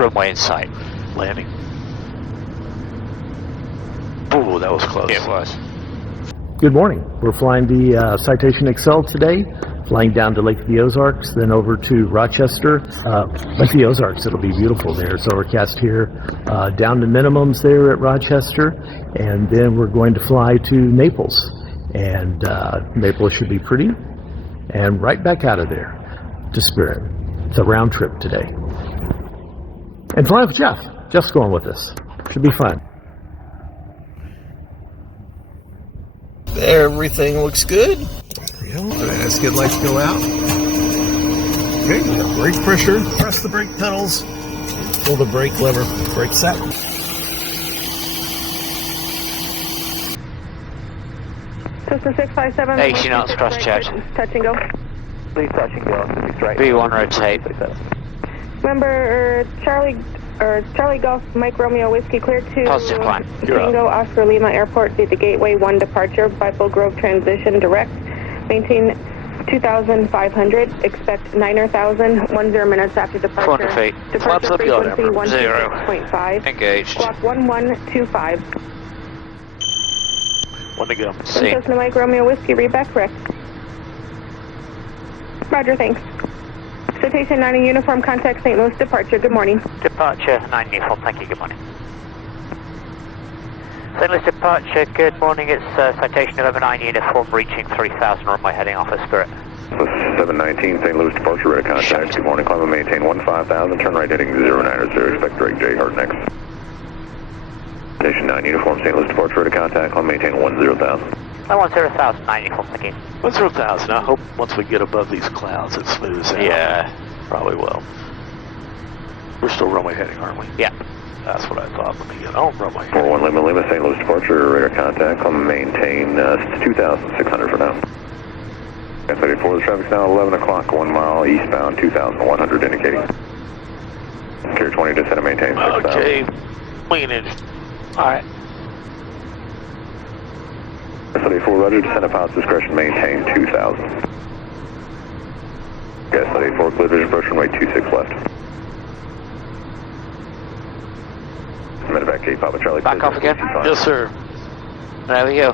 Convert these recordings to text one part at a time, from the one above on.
Runway in sight. Landing. Ooh, that was close. It was. Good morning. We're flying the Citation XL today, flying down to Lake of the Ozarks, then over to Rochester. Lake of the Ozarks, it'll be beautiful there. It's overcast here, down to minimums there at Rochester, and then we're going to fly to Naples. And Naples should be pretty, and right back out of there to Spirit. It's a round trip today. And flying with Jeff. Jeff's going with us. Should be fun. Everything looks good. There we go. Let's get lights go out. Okay, we have brake pressure. Press the brake pedals. Pull the brake lever. Brake set. Cessna 657. 80 knots cross charge. Touch and go. Please touch and go. Straight. B1 rotate. Remember, Charlie Golf, Mike Romeo Whiskey, clear to Positive climb. Tango Oscar Lima Airport, the Gateway 1 departure, Bipple Grove transition direct, maintain 2,500, expect 9,000, 10 minutes after departure. 400 feet. Departure Flaps up, yellow, frequency Zero. 126.5. Engaged. Clock 1125. One to go. See. Cessna Mike Romeo Whiskey, read back correct. Roger, thanks. Citation 9 in uniform, contact St. Louis departure. Good morning. Departure 9 uniform. Thank you. Good morning. St. Louis departure. Good morning. It's Citation 11-9 uniform reaching 3,000 runway heading off of Spirit. 719 St. Louis departure. Ready to contact. Good morning. Climb and maintain 15,000. Turn right heading 090. Expect Drake J hard next. Citation 9 uniform St. Louis departure. Ready to contact. Climb maintain 10,000. 10,000 9 uniform. Thank you. 10,000. I hope once we get above these clouds it smooths out. Yeah. Probably will. We're still runway heading, aren't we? Yeah. That's what I thought. Let me get on runway. 41 Lima Lima St. Louis departure. Ready to contact. Climb and maintain 2,600 for now. 34. The traffic's now 11 o'clock. 1 mile eastbound. 2,100 indicating. Carrier 20 descend and maintain 6,000. Okay. Wing engine. All right. 34, Roger, descend at pilot's discretion, maintain 2,000. Gas 34, clear vision approach runway 26 left. Medevac 8, Papa Charlie. Back off again? Yes, sir. There we go.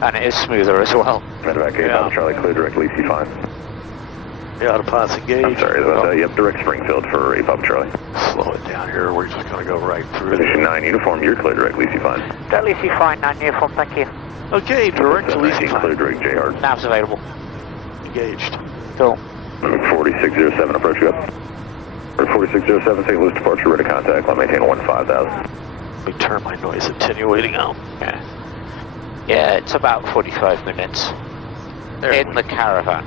And it is smoother as well. Medevac 8, Papa Charlie, clear direct Lacey fine. Yeah, autopilot's engaged. I'm sorry about that. Yep, direct Springfield for 8, Papa Charlie. Slow it down here. We're just going to go right through. Position 9 uniform, you're clear direct Lacey fine. Direct Lacey fine 9 uniform. Thank you. Okay, direct to Lacey clear direct J hard. Nav's available. Engaged. Cool. 4607, approach you up. 4607, St. Louis departure, ready to contact. I'll maintain 15,000. Let me turn my noise attenuating on. Yeah. Yeah, it's about 45 minutes. In the caravan.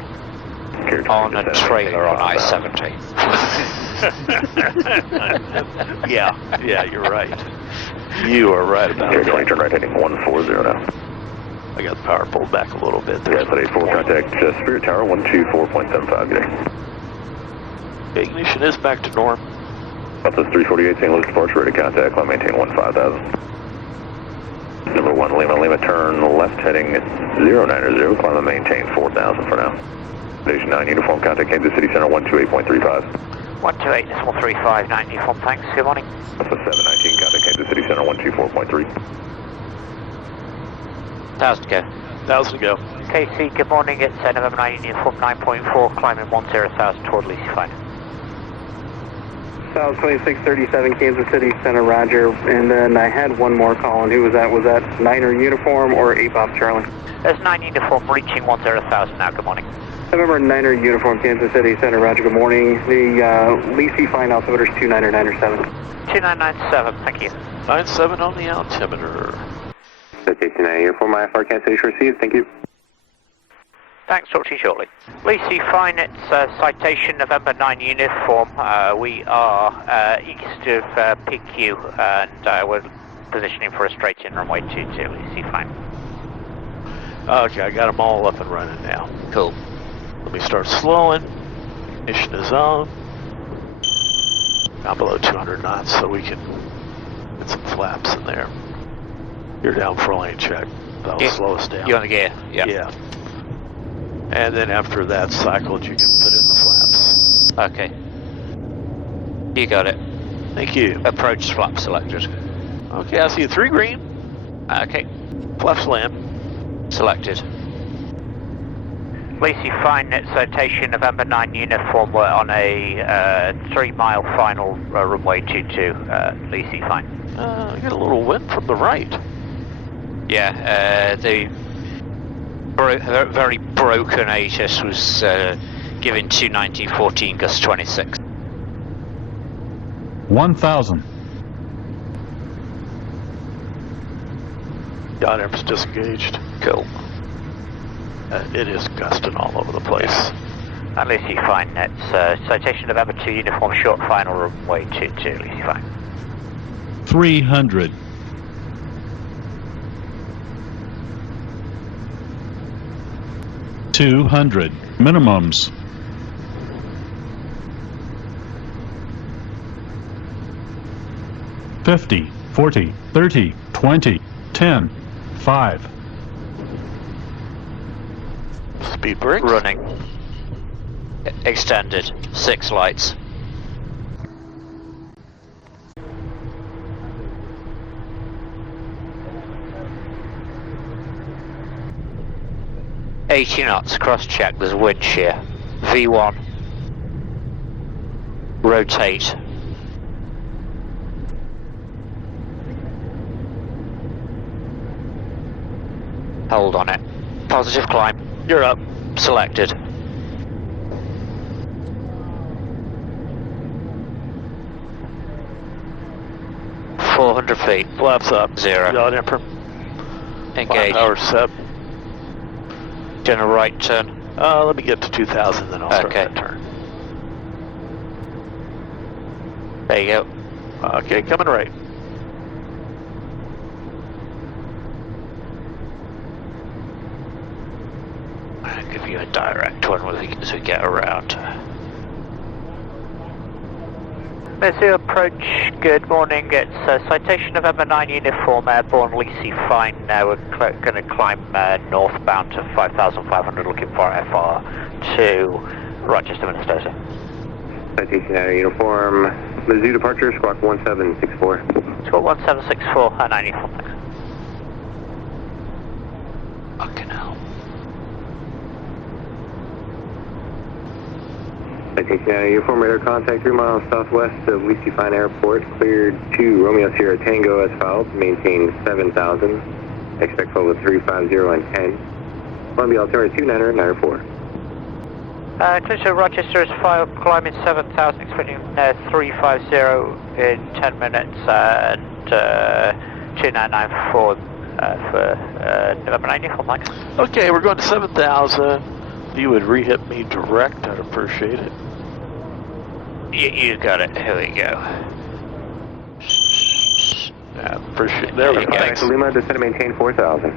On a trailer on I-70. Yeah, you're right. You are right about Carrier that. 20, turn right heading 140 now. I got the power pulled back a little bit there. Yes, 84, contact Spirit Tower 124.75, good day. The ignition is back to norm. Delta 348, St. Louis departure, ready to contact. Climb maintain 15,000. Number 1, Lima Lima, turn left heading 090. Climb and maintain 4,000 for now. Station 9 uniform, contact Kansas City Center 128.35. 128.35 9 uniform. Thanks. Good morning. Delta 719, contact Kansas City Center 124.3. 1,000 to go. 1,000 to go. KC, good morning. It's November 9 uniform 9.4, climbing 10,000 toward Lacey fine. South 2637 Kansas City Center, Roger. And then I had one more call, and who was that? Was that Niner uniform or 8 Bob Charlie? There's 9 uniform reaching 10,000 now. Good morning. November Niner uniform Kansas City Center, Roger. Good morning. The Lacey fine altimeter is 2997. 2997. Thank you. 97 on the altimeter. Citation 9 uniform, IFR cancellation received. Thank you. Thanks, talk to you shortly. Lacey fine, it's Citation November 9 uniform. We are east of PQ and we're positioning for a straight in runway 22, Lacey fine. Okay, I got them all up and running now. Cool. Let me start slowing. Ignition is on. Down below 200 knots so we can get some flaps in there. You're down for a lane check. That'll slow us down. You on the gear? Yeah. Yeah. And then after that's cycled, you can put in the flaps. Okay. You got it. Thank you. Approach flap selected. Okay, I see 3 green. Okay, Flaps land. selected. Lacey Fine at Citation November 9 uniform. We're on a 3-mile final runway 22. Lacey Fine. I get a little wind from the right. Yeah, the very broken ATIS was given 290-14 gust 26. 1,000. Yacht amp's disengaged. Cool. It is gusting all over the place. And Lacey Fine at Citation November 2 uniform short final runway 22. Lacey Fine. 300. 200. Minimums. 50, 40, 30, 20, 10, 5. Speed brakes. Running. Extended. 6 lights. $80 knots, cross check, there's wind shear. V1. Rotate. Hold on it. Positive climb. You're up. Selected. $400 feet. Flaps up. 0. Yacht amper. Engage. Power set. Doing a right turn. Let me get to 2,000, then I'll start Okay. that turn. There you go. Okay, coming right. I'll give you a direct one as we get around. Mizzou Approach, good morning. It's Citation November 9 uniform airborne Lacey Fine. We're going to climb northbound to 5,500 looking for FR2 Rochester, Minnesota. Citation uniform, Mizzou departure, squawk 1764. Squawk 1764, 9 uniform, thanks. Fucking hell. Citation uniform, radar contact 3 miles southwest of Lacey Fine Airport, cleared to Romeo Sierra Tango as filed, maintain 7,000, expect flow of 350 and 10. Columbia Altimeter 2994. Cessna Rochester is filed, climbing 7,000, expecting 350 in 10 minutes, and 2994 for November 9 uniform, thanks. Okay, we're going to 7,000. If you would re-hit me direct, I'd appreciate it. You got it. Here we go. Yeah, appreciate it. There we go. Thanks. Lima, descend to maintain 4,000.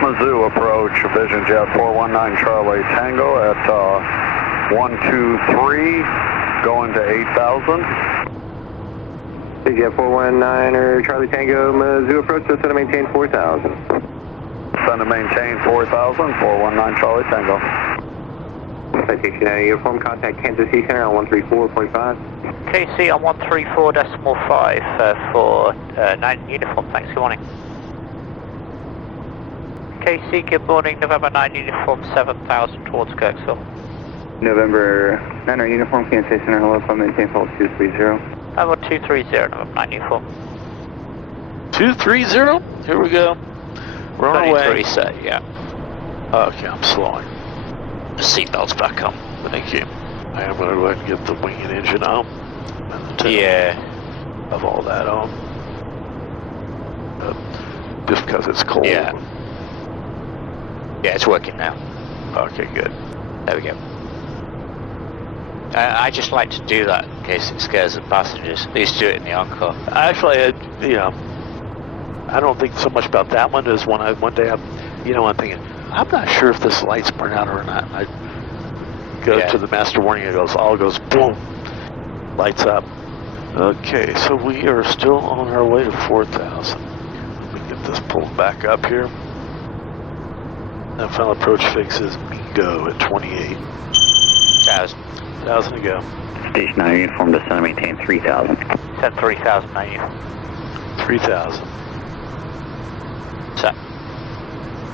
Mizzou Approach, Vision Jet 419 Charlie Tango at 123, going to 8,000. Jet 419 or Charlie Tango, Mizzou Approach, descend to maintain 4,000. Descend to maintain 4,000, 419 Charlie Tango. Citation uniform, contact Kansas City Center on 134.5. KC on 134.5 for 9 uniform, thanks, good morning. KC, good morning, November 9 uniform, 7,000 towards Kirksville. November 9 uniform, Kansas City Center, hello, climb maintain fault 230. Level 230, November 9 uniform. 230? Here we go. We're on our way. 33 set, yeah. Okay, I'm slowing. The seatbelt's back on. Thank you. I am going to go ahead and get the wing and engine on. And the tail Yeah. of all that on. Just because it's cold. Yeah. Yeah, it's working now. Okay, good. There we go. I just like to do that in case it scares the passengers. They used to do it in the Encore. Actually, I don't think so much about that one as one day I'm thinking, I'm not sure if this light's burnt out or not. I go to the master warning, it goes boom, lights up. Okay, so we are still on our way to 4,000. Let me get this pulled back up here. That final approach fix is me. go at 28,000 to go. Station 9 uniform, descend and maintain 3,000. Send 3,000 now you. 3,000. Set.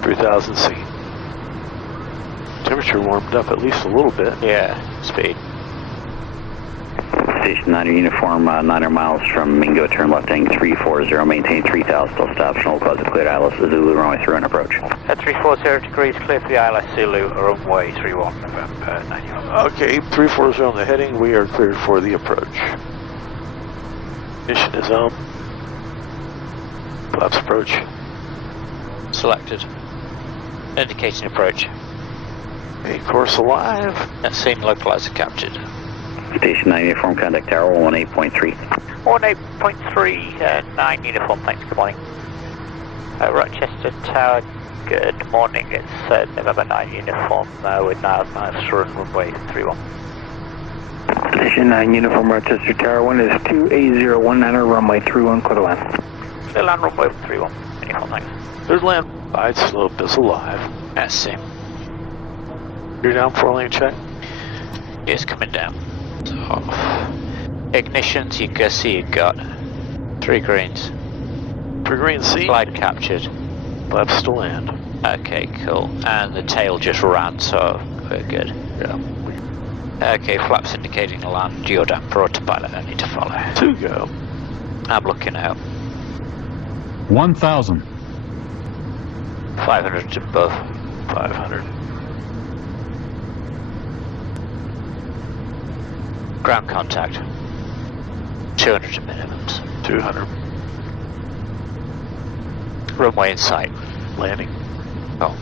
3,000 C. Temperature warmed up at least a little bit. Yeah, speed. Station 9 uniform, 900 miles from Mingo, turn left heading 340, maintain 3,000, still stop, Chenal close to cleared ILS Zulu, runway 31 approach. At 340 degrees, clear for the ILS Zulu, runway 31, November 91. Okay, 340 on the heading, we are cleared for the approach. Mission is on. Flaps approach. Selected. Indicating approach. Main course alive. That scene localizer captured. Station 9 uniform, contact tower 18.3. 18.3, 9 uniform, thanks, good morning. Rochester Tower, good morning, it's November 9 uniform, with 9 miles to runway 31. Station 9 uniform, Rochester Tower 1 is 28019, runway 31, clear to land. Clear land, runway 31, uniform, thanks. Third land side slope is alive. That's same. You're down 4-lane check. It's coming down. Off. Ignitions, you can see you've got 3 greens. 3 green C. Glide captured. Flaps to land. Okay, cool. And the tail just ran, so we're good. Yeah. Okay, flaps indicating land. You're down for autopilot, I need to follow. 2 go. I'm looking out. 1,000. 500 above. 500. Ground contact. 200 minimums. 200. Runway in sight. Landing. Oh.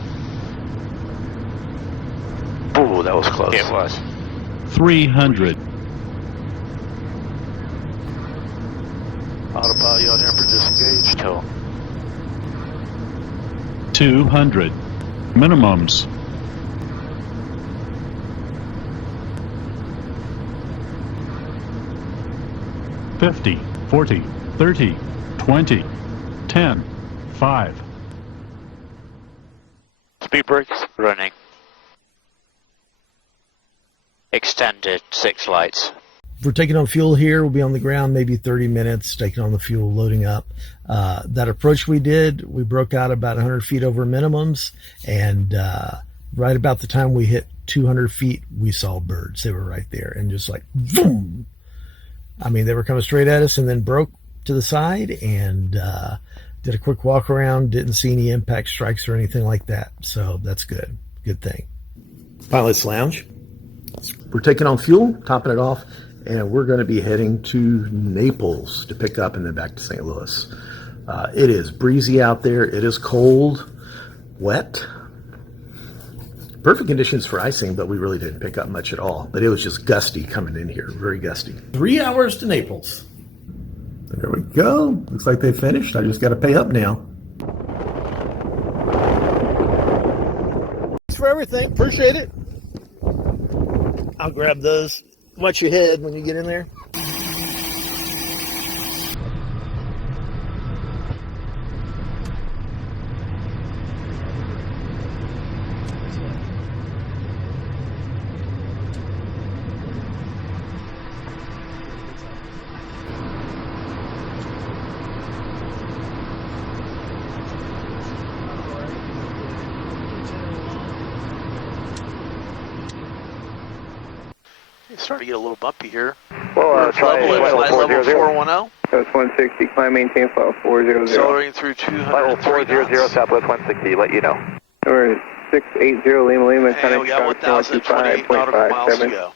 Ooh, that was close. It was. 300. Autopilot, yaw damper disengaged. Cool. 200. Minimums. 50, 40, 30, 20, 10, 5. Speed brakes. Running. Extended 6 lights. We're taking on fuel here. We'll be on the ground maybe 30 minutes, taking on the fuel, loading up. That approach we did, we broke out about 100 feet over minimums, and right about the time we hit 200 feet, we saw birds. They were right there, and just like, boom! I mean, they were coming straight at us and then broke to the side, and did a quick walk around, didn't see any impact strikes or anything like that. So that's good. Good thing. Pilot's Lounge. We're taking on fuel, topping it off, and we're going to be heading to Naples to pick up and then back to St. Louis. It is breezy out there. It is cold, wet. Perfect conditions for icing, but we really didn't pick up much at all. But it was just gusty coming in here, very gusty. 3 hours to Naples. And there we go. Looks like they finished. I just got to pay up now. Thanks for everything. Appreciate it. I'll grab those. Watch your head when you get in there. It's starting to get a little bumpy here. Well, Flight level 410. That's 160, climb, maintain, flight 400. Accelerating through 200. Level 400, Southwest 160, let you know. We're 680 Lima Lima, And we got 1,028 nautical miles to go.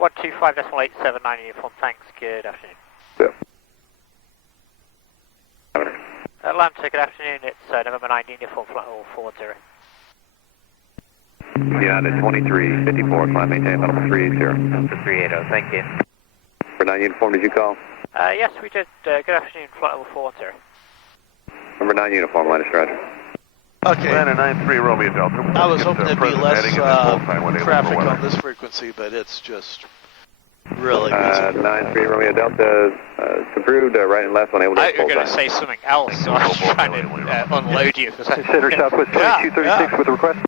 125.879 uniform, thanks, good afternoon. Atlantic, good afternoon, it's November 9 uniform, flight level 40. United 2354, climb, maintain, level 380. 380, thank you. For 9 uniform, did you call? Yes, we did, good afternoon, flight level 40. Number 9 uniform, line of roger. Okay. Atlanta 93 Romeo Delta. I was hoping there'd be less traffic on this frequency, but it's just really busy. 93 Romeo Delta, it's approved, right and left, unable to I thought you were going to say something else, so I was trying to unload you. Consider Southwest 2236 with a request.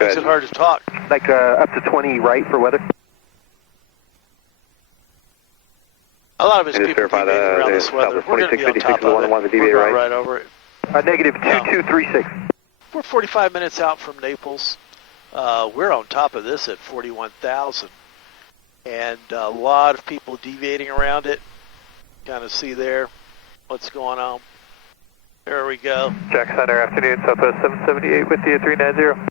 Makes it hard to talk. Like up to 20 right for weather. A lot of it's Just people verify deviating around this weather. We're going to be on top of it. We're going right over it. Negative 2236. We're 45 minutes out from Naples. We're on top of this at 41,000. And a lot of people deviating around it. Kind of see there what's going on. There we go. Jack Center, afternoon, Southwest 778 with you, 390.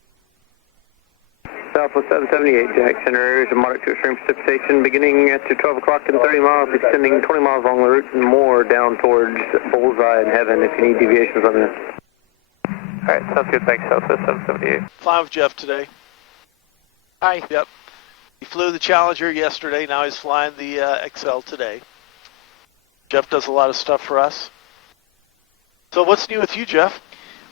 Southwest 778, Jack Center, is a moderate to extreme precipitation beginning at 12 o'clock and 30 miles, extending 20 miles along the route and more down towards Bullseye and Heaven if you need deviations on this. All right, sounds good. Thanks, Southwest 778. Flying with Jeff today. Hi. Yep. He flew the Challenger yesterday. Now he's flying the XL today. Jeff does a lot of stuff for us. So what's new with you, Jeff?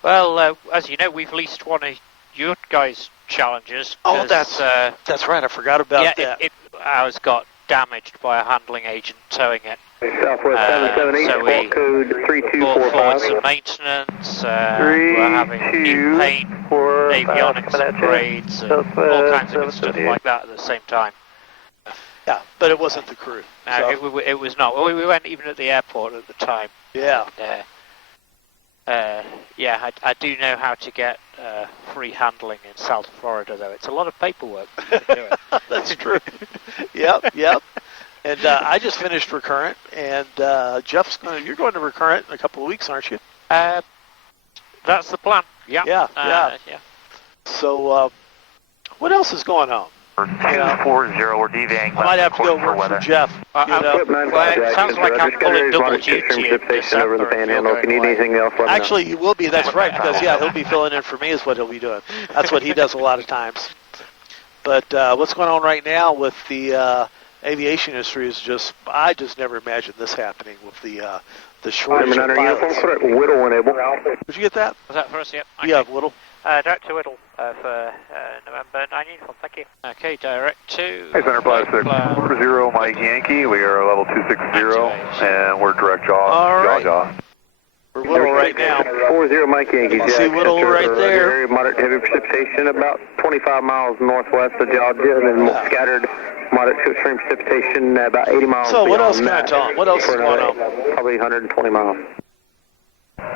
Well, as you know, we've leased one of your guys' Challengers. Oh, that's right. I forgot about that. Ours got damaged by a handling agent towing it. Southwest 778, so we code brought 3245. forward some maintenance. We're having new paint, avionics upgrades, and all kinds of good stuff like that at the same time. Yeah, but it wasn't the crew. No, it was not. Well, we weren't even at the airport at the time. Yeah. And, I do know how to get free handling in South Florida, though. It's a lot of paperwork to do it. That's true. Yep. And I just finished Recurrent, and Jeff's you're going to Recurrent in a couple of weeks, aren't you? That's the plan. Yeah. Yeah. So, what else is going on? 240, we're deviating. I might have to go work for Jeff. It sounds like I'm pulling double duty in December. Over the Panhandle. If you need anything else, let me know. Actually, you will be. That's right, because he'll be filling in for me is what he'll be doing. That's what he does a lot of times. But what's going on right now with the aviation industry is I just never imagined this happening with the shortage of pilots. Whittle enable. Did you get that? Was that for us? Yep. Okay. Yeah, Whittle. Direct to Whittle for November 9 uniform, thank you. Okay, direct to... Hey, Center Flight 640, Mike Yankee. We are level 260, and we're direct jaw. All right. Jaw. We're Whittle right now. 40 Mike Yankee. You see Whittle right there. Very moderate heavy precipitation, about 25 miles northwest of Georgia, and then scattered moderate to extreme precipitation about 80 miles. So what else can I tell him? What else is going on? Probably 120 miles.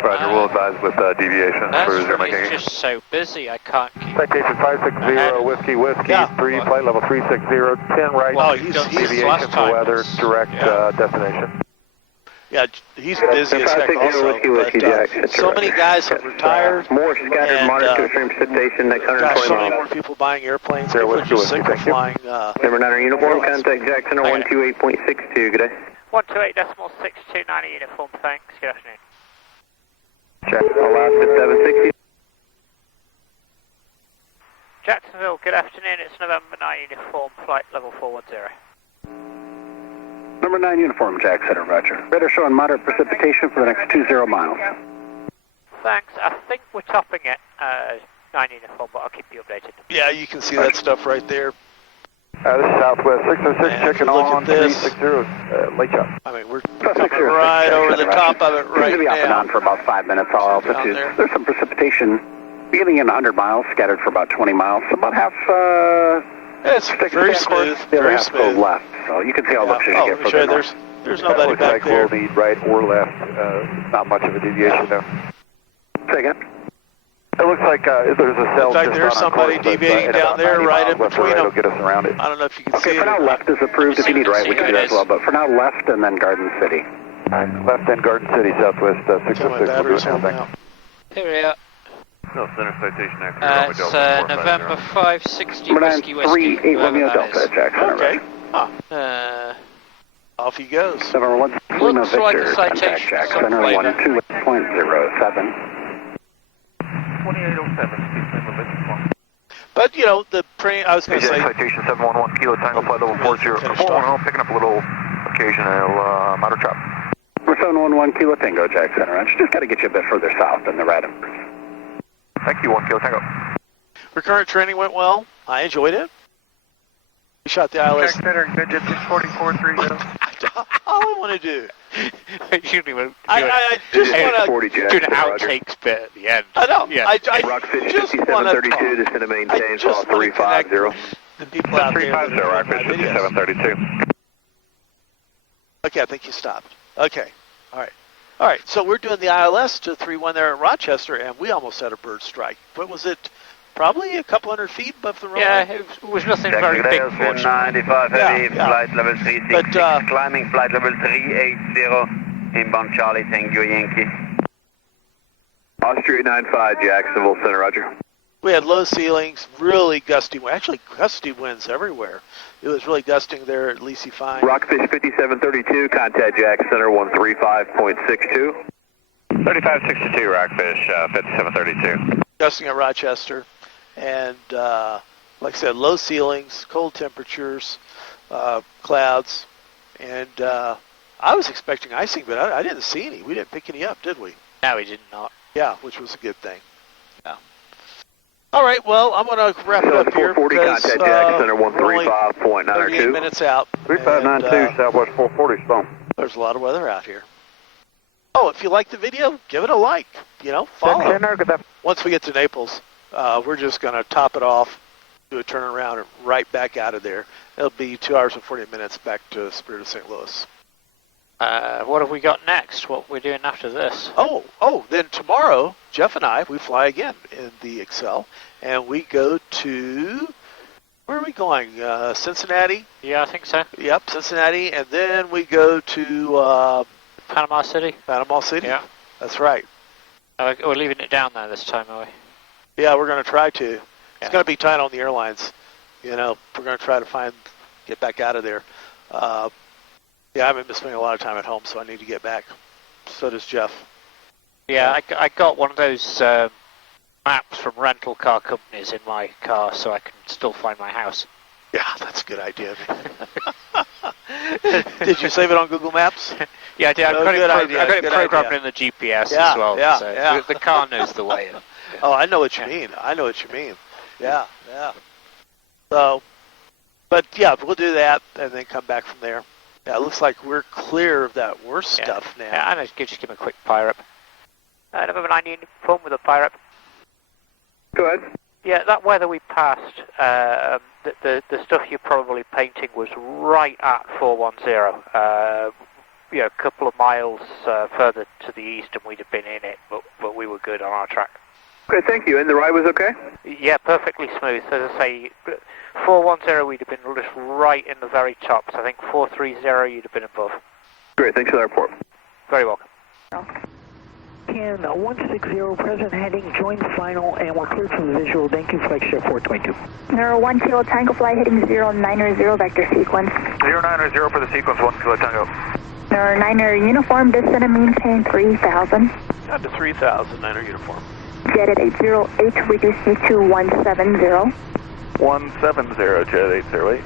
Roger, we'll advise with deviation for Zero Mike It's Yankee. just so busy, I can't keep... Citation 560, Whiskey, 3, flight level 360, 10 right. Well, he's deviation for weather, direct destination. Yeah, he's busy as heck also, but so many guys have retired. More scattered moderate to extreme precipitation, next 120 Gosh, so many miles. more people buying airplanes. People are just sick of flying. Number 9 uniform, contact Jack Center 128.62, good day. 128.629 uniform, thanks, good afternoon. Check, Alaska 760. Jacksonville, good afternoon, it's November 9 uniform, flight level 410. Number 9 uniform, Jack Center, roger. Radar showing moderate precipitation for the next 20 miles. Thanks, I think we're topping it, 9 uniform, but I'll keep you updated. Yeah, you can see that stuff right there. This is Southwest 606, checking on 360, late job. I mean, we're coming right over the top of it right Seems to be off and now. on for about 5 minutes, all altitudes. There's some precipitation beginning in 100 miles, scattered for about 20 miles. So about half, It's very smooth, very smooth. left, so you can see all the pictures you get for sure, there's nobody back there. We'll need right or left, not much of a deviation there. Second. It looks like there's a cell. In fact, there's somebody deviating down there right in between them. Get us around it. I don't know if you can see Okay, it. for now left is approved. If you need right, we can do that as well. But for now left and then Garden City. Left and Garden City, Southwest 606. Battery's holding out. Here we are. No, Center Citation It's November 560 Number Whiskey 938 Romeo Delta, Jack Center. Okay. Off he goes. 701 Lima Looks like Victor, a contact citation Jack some Center flavor. 12.07. 2807. But, you know, I was going to say... Citation 711 Kilo Tango Flight Level 40. Picking up a little occasional motor chop. We're 711 Kilo Tango, Jack Center. Just got to get you a bit further south than the Radom. Thank you, 1 Kilo Tango. Recurrent training went well. I enjoyed it. We shot the ILS. Jack Center, digit 64430. All I want to do. I just want Forty to Jack, do an Center, Roger. outtakes bit at the end. I know. Yeah. I Rockfish just want to 5732, descend to maintain, call 350. the people out there that 350, are Rockfish doing my videos. 5732. Okay, I think you stopped. Okay, all right. All right, so we're doing the ILS to 3-1 there at Rochester, and we almost had a BirdStrike. What was it? Probably a couple hundred feet above the runway? Yeah, it was nothing very big, fortunately. 95 heavy, Yeah. flight level 366, But, climbing flight level 380, inbound Charlie, Tango Yankee. Austria 95, Jacksonville Center, Roger. We had low ceilings, really gusty winds. Actually, gusty winds everywhere. It was really gusting there at Lisi Fine. Rockfish 5732, contact Jack Center 135.62. 3562, Rockfish 5732. Gusting at Rochester. And like I said, low ceilings, cold temperatures, clouds. And I was expecting icing, but I didn't see any. We didn't pick any up, did we? No, we did not. Yeah, which was a good thing. Yeah. All right, well, I'm going to wrap it up here. 440, contact Jack Center 135.902. 38 minutes out. 3592, Southwest 440, Stone. There's a lot of weather out here. Oh, if you like the video, give it a like. You know, follow. Once we get to Naples, we're just going to top it off, do a turnaround, and right back out of there. It'll be 2 hours and 40 minutes back to Spirit of St. Louis. What have we got next? What we're doing after this? Then tomorrow, Jeff and I, we fly again in the XL, and we go to, where are we going? Cincinnati? Yeah, I think so. Yep, Cincinnati, and then we go to Panama City? Panama City. Yeah. That's right. We're leaving it down there this time, are we? Yeah, we're going to try to. Yeah. It's going to be tight on the airlines. You know, we're going to try to get back out of there. Yeah, I've been spending a lot of time at home, so I need to get back. So does Jeff. Yeah, I got one of those maps from rental car companies in my car, so I can still find my house. Yeah, that's a good idea. Did you save it on Google Maps? Yeah, I did. I've got it programmed in the GPS as well. Yeah, so yeah. The car knows the way. Oh, I know what you mean. Yeah. So, but yeah, we'll do that and then come back from there. Yeah, it looks like we're clear of that worst stuff now. Yeah, and just give him a quick pirate. November 9 uniform with a pirate. Go ahead. Yeah, that weather we passed, the stuff you're probably painting was right at 410. A couple of miles further to the east and we'd have been in it, but we were good on our track. Okay, thank you. And the ride was okay? Yeah, perfectly smooth. As I say, 410 we'd have been just right in the very top. So I think 430 you'd have been above. Great, thanks for the report. Very welcome. Can 160 present heading, join final, and we're cleared for the visual. Thank you, flagship 422. Number 1 Kilo Tango flight heading 090 vector sequence. 090 for the sequence, 1 Kilo Tango. Number 9er uniform, descend and maintain 3000. Down to 3,000, 9er uniform. Jet at 808, reduce me to 170. 170, Jet 808.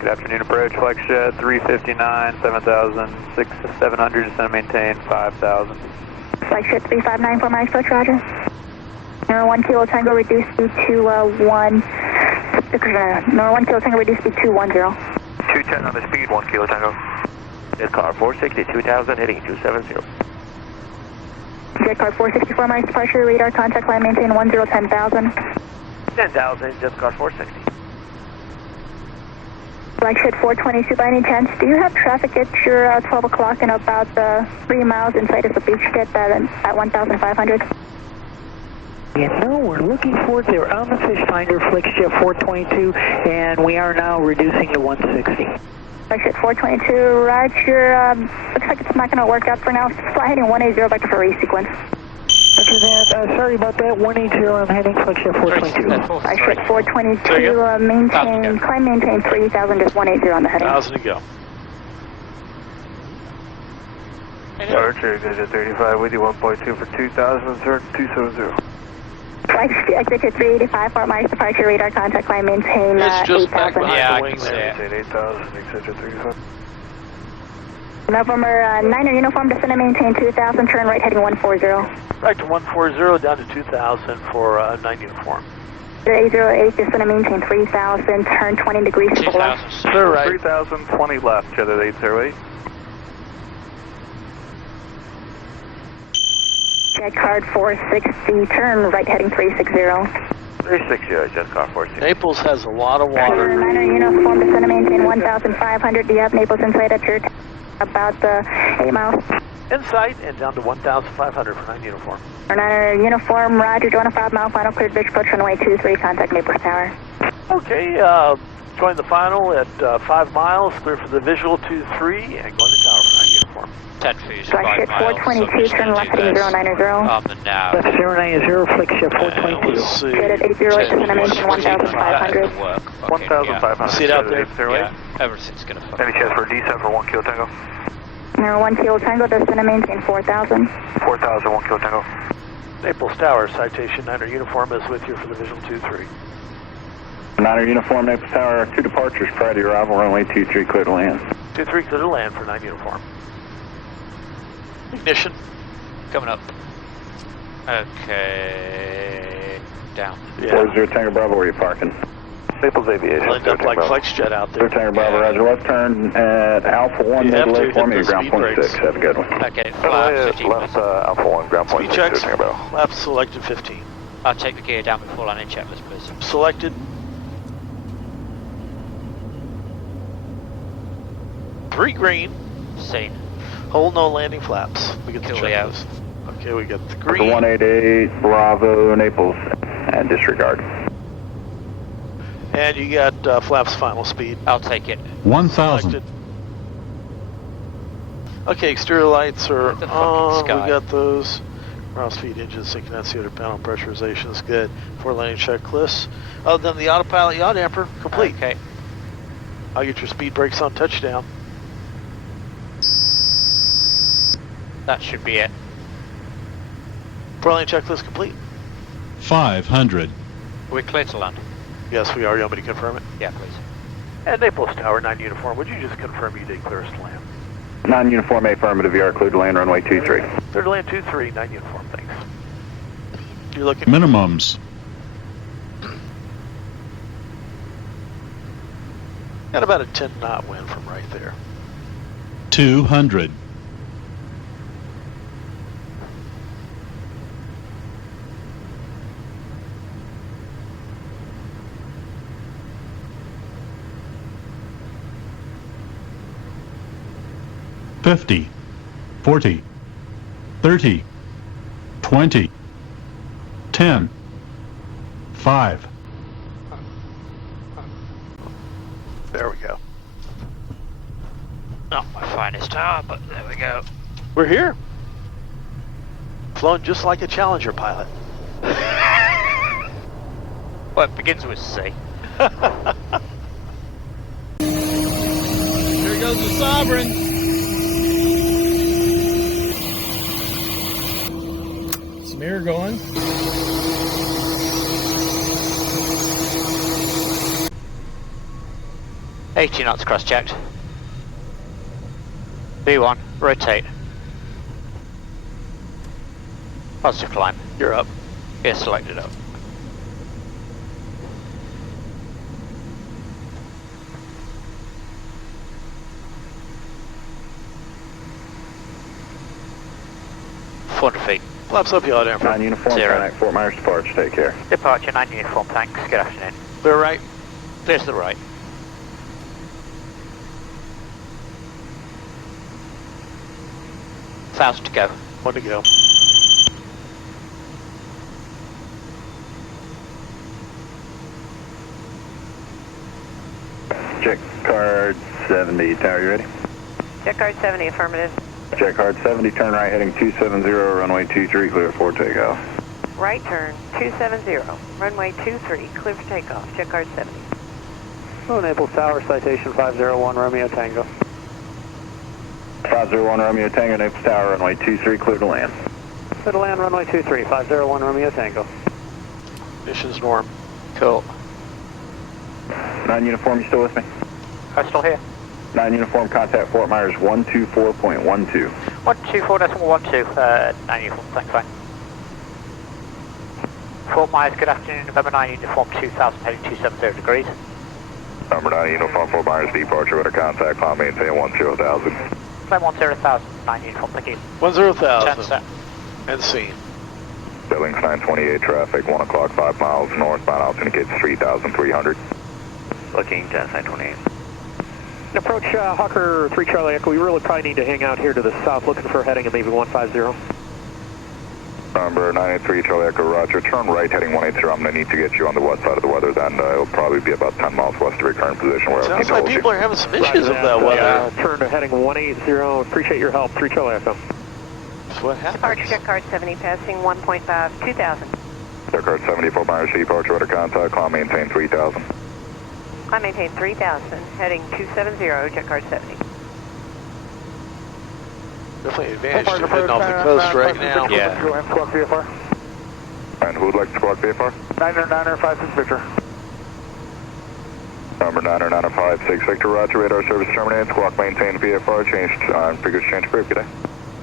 Good afternoon, approach, flex jet 359, 700, descend and maintain 5,000. Flight jet 359 for my approach, roger. Number 1 Kilo Tango, reduce me to number 1 Kilo Tango, reduce me to 10. 210 on the speed, 1 Kilo Tango. Jet car 460, 2,000, heading 270. Jet car 464 miles departure, radar contact line maintain 10,000. 10,000, jet car 460. Flight jet 422 by any chance, do you have traffic at your 12 o'clock and about 3 miles inside of the beach jet at 1,500? Yeah, no, we're looking for it. They're on the fish finder, FlexJet 422, and we are now reducing to 160. FlexJet 422, roger. Looks like it's not going to work out for now. Fly heading 180 back for resequence. After that, sorry about that, 180, I'm heading FlexJet 422. FlexJet 422, climb maintain 3000, just 180 on the heading. 1,000 to go. Archer, exit 35 with you, 1.2 for 2,000, sir, 270. Flight exit 385, Fort Myers departure, radar contact line maintain It's just back 8,000. behind the wings there. Maintain 8,000, exit 35. November 9er uniform, descend and maintain 2,000, turn right heading 140. Right to 140, down to 2,000 for 9 uniform. 808, just going to maintain 3,000, turn 20 degrees to the left. They're right. 3,000, 20 left, jet at 808. Jet card 460, turn right heading 360. 360, jet car 460. Naples has a lot of water. Niner uniform, just going to maintain 1,500. Do you have Naples inside at your about 8 miles? Insight and down to 1,500 for 9 uniform. Niner uniform, roger, join a 5 mile final, cleared bridge approach runway 23, contact Naples Tower. Okay, join the final at 5 miles, clear for the visual 2-3, and going to tower for 9 uniform. 10 feet, Flight shift 422, turn left heading 090. On the nav. Left 090, flick shift 422. Let's see. Jet at 808, just going to maintain 1,500. 1,500. See it out there? Yeah, everything's going to fuck. Any chance for a descent for 1 kilo tango? Niner 1 kilo tango, just going to maintain 4,000. 4,000, 1 kilo tango. Naples Tower, Citation 9er uniform is with you for the visual 2-3. Niner uniform, Naples Tower, 2 departures prior to your arrival, runway 23, clear to land. 2-3, clear to land for 9 uniform. Ignition. Coming up. Okay. Down. Yeah. 40 Tango Bravo, where are you parking? Naples Aviation. Lined up like FlexJet out there. 0 Tango Bravo, roger. Left turn at Alpha 1, You have to middle hit for me, the ground speed point brakes. 6. Have a good one. Okay, flat 15. Left Alpha 1, ground point Speed 6, checks. Tango Bravo. Left selected 15. I'll take the gear down before landing checklist, please. Selected. 3 green. Seen. Hold no landing flaps. We get the Kill layout. checklist. Okay, we got the The green. 188 Bravo, Naples, and disregard. And you got flaps final speed. I'll take it. 1,000. Selected. Okay, exterior lights are The fucking on. sky. We got those. Ground speed, engine synchronous, other panel pressurization is good. 4 landing checklists. Oh, then the autopilot yaw damper complete. Okay. I'll get your speed brakes on touchdown. That should be it. 4 landing checklist complete. 500. Are we clear to land? Yes, we are. You want me to confirm it? Yeah, please. And Naples Tower, 9 uniform. Would you just confirm you did clear us to land? 9 uniform, affirmative, you are cleared to land, runway 23. Clear to land 2-3, 9 uniform. Thanks. You're looking. Minimums. Got about a 10 knot wind from right there. 200. $50, $40, $30, $20, $10, $5. There we go. Not my finest hour, but there we go. We're here. Flown just like a Challenger pilot. Well, it begins with C. Here goes the Sovereign. Some air going. $80 knots cross-checked. V1, rotate. Positive climb. You're up. Gear selected up. feet. Flaps up, yaw damper. 9 uniform, 0. contact Fort Myers departure, take care. Departure 9 uniform, thanks. Good afternoon. Clear right. Clear to the right. $1,000 to go. 1 to go. Check card 70, tower, you ready? Jet card 70, affirmative. Check card 70, turn right heading 270, runway 23, clear for takeoff. Right turn 270, runway 23, clear for takeoff. Jet card 70. Oh, Naples Tower, citation 501, Romeo Tango. 501 Romeo Tango, Naples Tower, runway 23, clear to land. Clear to land, runway 23, 501 Romeo Tango. Mission's norm. Cool. 9 uniform, you still with me? I'm still here. 9 uniform, contact Fort Myers 124.12. 124.12, 9 uniform, thanks, fine. Fort Myers, good afternoon, November 9 uniform 2000 heading 270 degrees. Number 9 uniform Fort Myers departure with a contact, climb maintain 10,000. Climb 10,000, 9 uniform, thank you. 10,000. 10 set. And scene. Billings 928 traffic, 1 o'clock, 5 miles northbound, altitude indicates 3,300. Looking 10,928. Approach Hawker 3 Charlie Echo, we really probably need to hang out here to the south looking for a heading of maybe 150. Number 983 Charlie Echo, roger. Turn right heading 180. I'm going to need to get you on the west side of the weather, then it'll probably be about 10 miles west of your current position where I Sounds need to like hold people you. are having some issues with that weather. Turn to heading 180, appreciate your help, 3 Charlie Echo. That's what happens. Departure jet card 70, passing 1.5, 2000. Jet card 70, Fort Myers departure with a contact, climb maintain 3,000. Climb maintain 3000, heading 270, jet card 70. Definitely advantage to heading off the coast right now. Yeah. Squawk VFR. And who would like to squawk VFR? 956 Victor. Number 95956 Victor, roger. Radar service terminated. Squawk maintain VFR. Changed, figures change brief. Good day.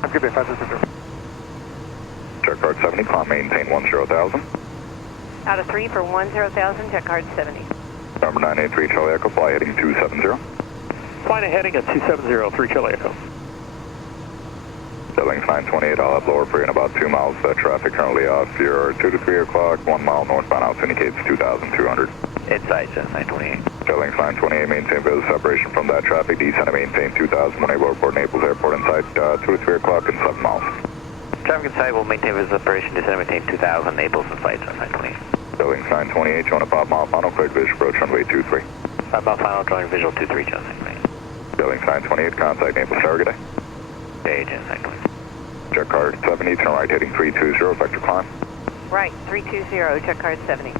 I'm good, 56 Victor. Jet card 70, climb maintain 10,000. Out of 3 for 10,000, jet card 70. Number 983 Charlie Echo, fly heading 270. Find a heading at 270, 3 Charlie Echo. Billings 928, I'll have lower for you in about 2 miles. Traffic currently off your 2 to 3 o'clock, 1 mile northbound, altitude indicates 2,200. Inside, just 928. Billings 928, maintain visual separation from that traffic. Descend to maintain 2,000, when able to report Naples Airport inside 2 to 3 o'clock and 7 miles. Traffic inside will maintain visual separation, descend maintain 2,000, Naples inside, just 928. Billings 928, showing a 5 mile final, clear visual approach runway 23. 5 mile final, drawing visual 23, just 928. Billings 928, contact Naples Tower, good day. Okay, just 928. Jet card 70, turn right heading 320, vector climb. Right, 320, jet card 70.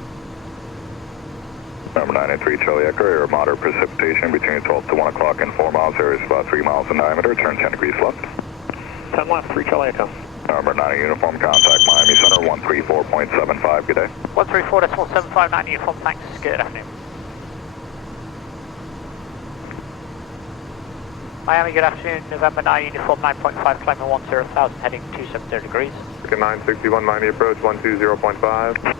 Number 983 Charlie Echo, air moderate precipitation between 12 to 1 o'clock and 4 miles. Area is about 3 miles in diameter, turn 10 degrees left. 10 left, 3 Charlie Echo. Number 9 uniform, contact Miami Center 134.75, good day. 134.759 uniform, thanks, good afternoon. Miami, good afternoon, November 9 uniform 9.5, climbing 10,000, heading 270 degrees. 961 Miami approach 120.5.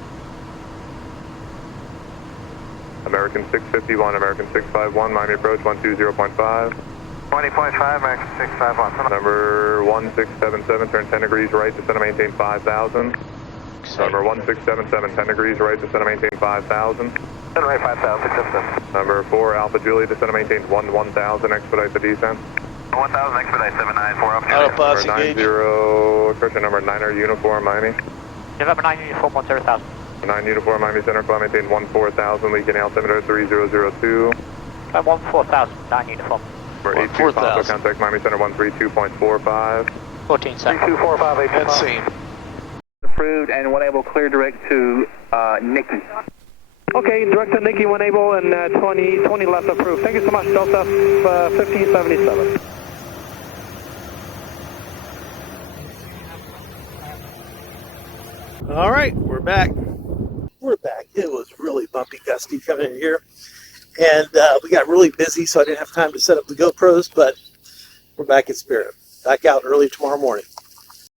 American 651, American 651, Miami approach 120.5. 20.5, American 651. Number 1677, turn 10 degrees right, descend and maintain 5,000. Number 1677, 10 degrees right, descend and maintain 5,000. Descend right 5,000, accept Number 4, Alpha Julie, descend and maintain 1,000, expedite the descent. 1,000, expedite 794, Out of opportunity. plastic Number gauge. 90, correction, number 9 uniform, Miami. November 9 uniform 10,000. 9 uniform, Miami Center, climb maintain 14,000, leaking altimeter 3002. Climb 14,000, 9 uniform. Number 82 Papa, contact Miami Center 132.45. 14 seconds. 3245, And scene. Approved and one able clear direct to Nikki. Okay, direct to Nikki, 1 able, and 20 left approved. Thank you so much, Delta 1577. All right, we're back. We're back. It was really bumpy, gusty coming in here. And we got really busy, so I didn't have time to set up the GoPros, but we're back in spirit. Back out early tomorrow morning.